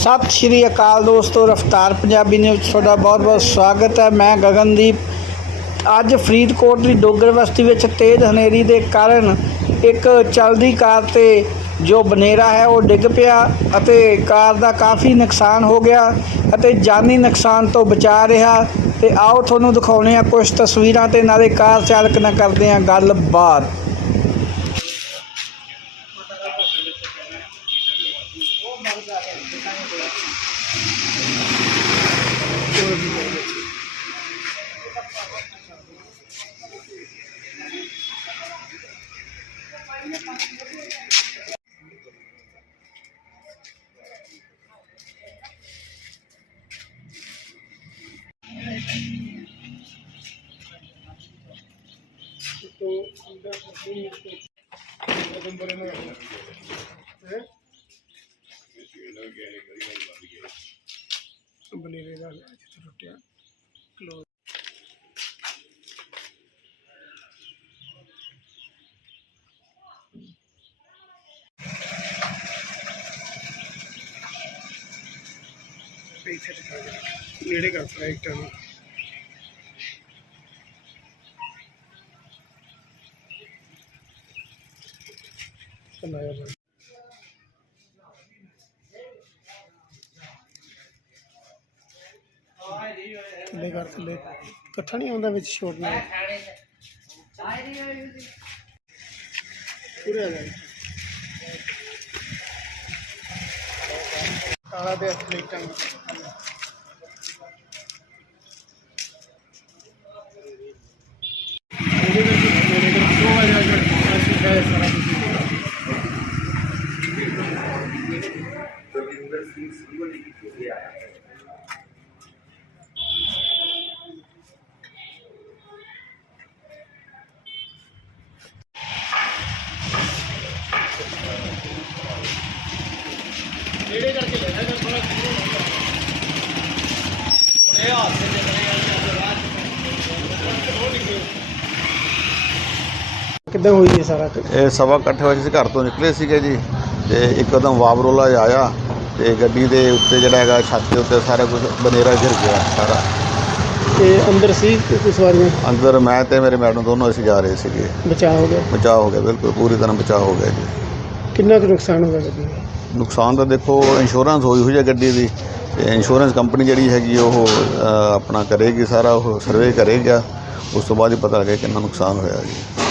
ਸਤਿ ਸ਼੍ਰੀ ਅਕਾਲ ਦੋਸਤੋ, ਰਫਤਾਰ ਪੰਜਾਬੀ ਨਿਊਜ਼ ਤੁਹਾਡਾ ਬਹੁਤ-ਬਹੁਤ ਸਵਾਗਤ ਹੈ। ਮੈਂ ਗਗਨਦੀਪ। ਅੱਜ ਫਰੀਦਕੋਟ ਦੀ ਡੋਗਰ ਬਸਤੀ ਵਿੱਚ ਤੇਜ਼ ਹਨੇਰੀ ਦੇ ਕਾਰਨ ਇੱਕ ਚਲਦੀ ਕਾਰ ਤੇ ਜੋ ਬਨੇਰਾ ਹੈ, ਉਹ ਡਿੱਗ ਪਿਆ ਅਤੇ ਕਾਰ ਦਾ ਕਾਫੀ ਨੁਕਸਾਨ ਹੋ ਗਿਆ ਅਤੇ ਜਾਨੀ ਨੁਕਸਾਨ ਤੋਂ ਬਚਾ ਰਿਹਾ। ਤੇ ਆਓ ਤੁਹਾਨੂੰ ਦਿਖਾਉਣੇ ਆ ਕੁਝ ਤਸਵੀਰਾਂ ਤੇ ਨਾਲੇ ਕਾਰ ਚਾਲਕ ਨਾਲ ਕਰਦੇ ਆ ਗੱਲਬਾਤ। যাবেন দোকানে তো ਬਨੇਰੇ ਦਾ ਜਿੱਥੇ ਟੁੱਟਿਆ ਕਲੋਜ਼ ਪੀਛੇ ਟਿਕਾ ਕੇ ਨੇੜੇ ਕਰ ਫਲਾਈਟ ਨੂੰ ਚਲਾਇਆ ਥੱਲੇ ਕਰ, ਥੱਲੇ। ਇਕੱਠਾ ਨਹੀਂ ਆਉਂਦਾ ਵਿੱਚ ਛੋੜਨਾ ਪੂਰੇ ਆ ਜਾਏ ਕਾਲਾ ਦੇ ਪਲੇਟਾਂ ਇਹਦੇ ਵਿੱਚ ਮੇਰੇ ਕੋਲ ਦੋ ਵਾਰ ਜਾ ਕੇ ਅਸੀਂ ਸਾਰਾ ਕੁਝ ਨੇੜੇ ਕਰਕੇ ਲੈਣਾ ਜਰ ਥੋੜਾ ਇਹ ਹੱਥ ਦੇ ਕਿੱਦਾਂ ਹੋਈ ਹੈ ਸਾਰਾ ਇਹ ਸਵਾ ਇਕੱਠੇ ਵਜੇ ਅਸੀਂ ਘਰ ਤੋਂ ਨਿਕਲੇ ਸੀਗੇ ਜੀ ਤੇ ਇੱਕਦਮ ਵਾਵਰੋਲਾ ਜਿਹਾ ਆਇਆ ਤੇ ਗੱਡੀ ਦੇ ਉੱਤੇ ਜਿਹੜਾ ਹੈਗਾ ਛੱਤ ਦੇ ਉੱਤੇ ਸਾਰਾ ਕੁਝ ਬਨੇਰਾ ਗਿਰ ਗਿਆ ਸਾਰਾ। ਤੇ ਅੰਦਰ ਸੀ ਕੋਈ ਸਵਾਰੀਆਂ ਅੰਦਰ ਮੈਂ ਤੇ ਮੇਰੇ ਮੈਡਮ ਦੋਨੋਂ ਅਸੀਂ ਜਾ ਰਹੇ ਸੀਗੇ। ਬਚਾਅ ਹੋ ਗਿਆ? ਬਚਾਅ ਹੋ ਗਿਆ ਬਿਲਕੁਲ ਪੂਰੀ ਤਰ੍ਹਾਂ ਬਚਾਅ ਹੋ ਗਿਆ ਜੀ। ਕਿੰਨਾ ਕੁ ਨੁਕਸਾਨ ਹੋ ਗਿਆ ਦਾ? ਨੁਕਸਾਨ ਤਾਂ ਦੇਖੋ ਇੰਸ਼ੋਰੈਂਸ ਹੋਈ ਹੋਈ ਹੈ ਗੱਡੀ ਦੀ। ਤੇ ਇੰਸ਼ੋਰੈਂਸ ਕੰਪਨੀ ਜਿਹੜੀ ਹੈਗੀ ਉਹ ਆਪਣਾ ਕਰੇਗੀ ਸਾਰਾ, ਉਹ ਸਰਵੇ ਕਰੇਗਾ। ਉਸ ਤੋਂ ਬਾਅਦ ਹੀ ਪਤਾ ਲੱਗੇਗਾ ਕਿੰਨਾ ਨੁਕਸਾਨ ਹੋਇਆ ਜੀ।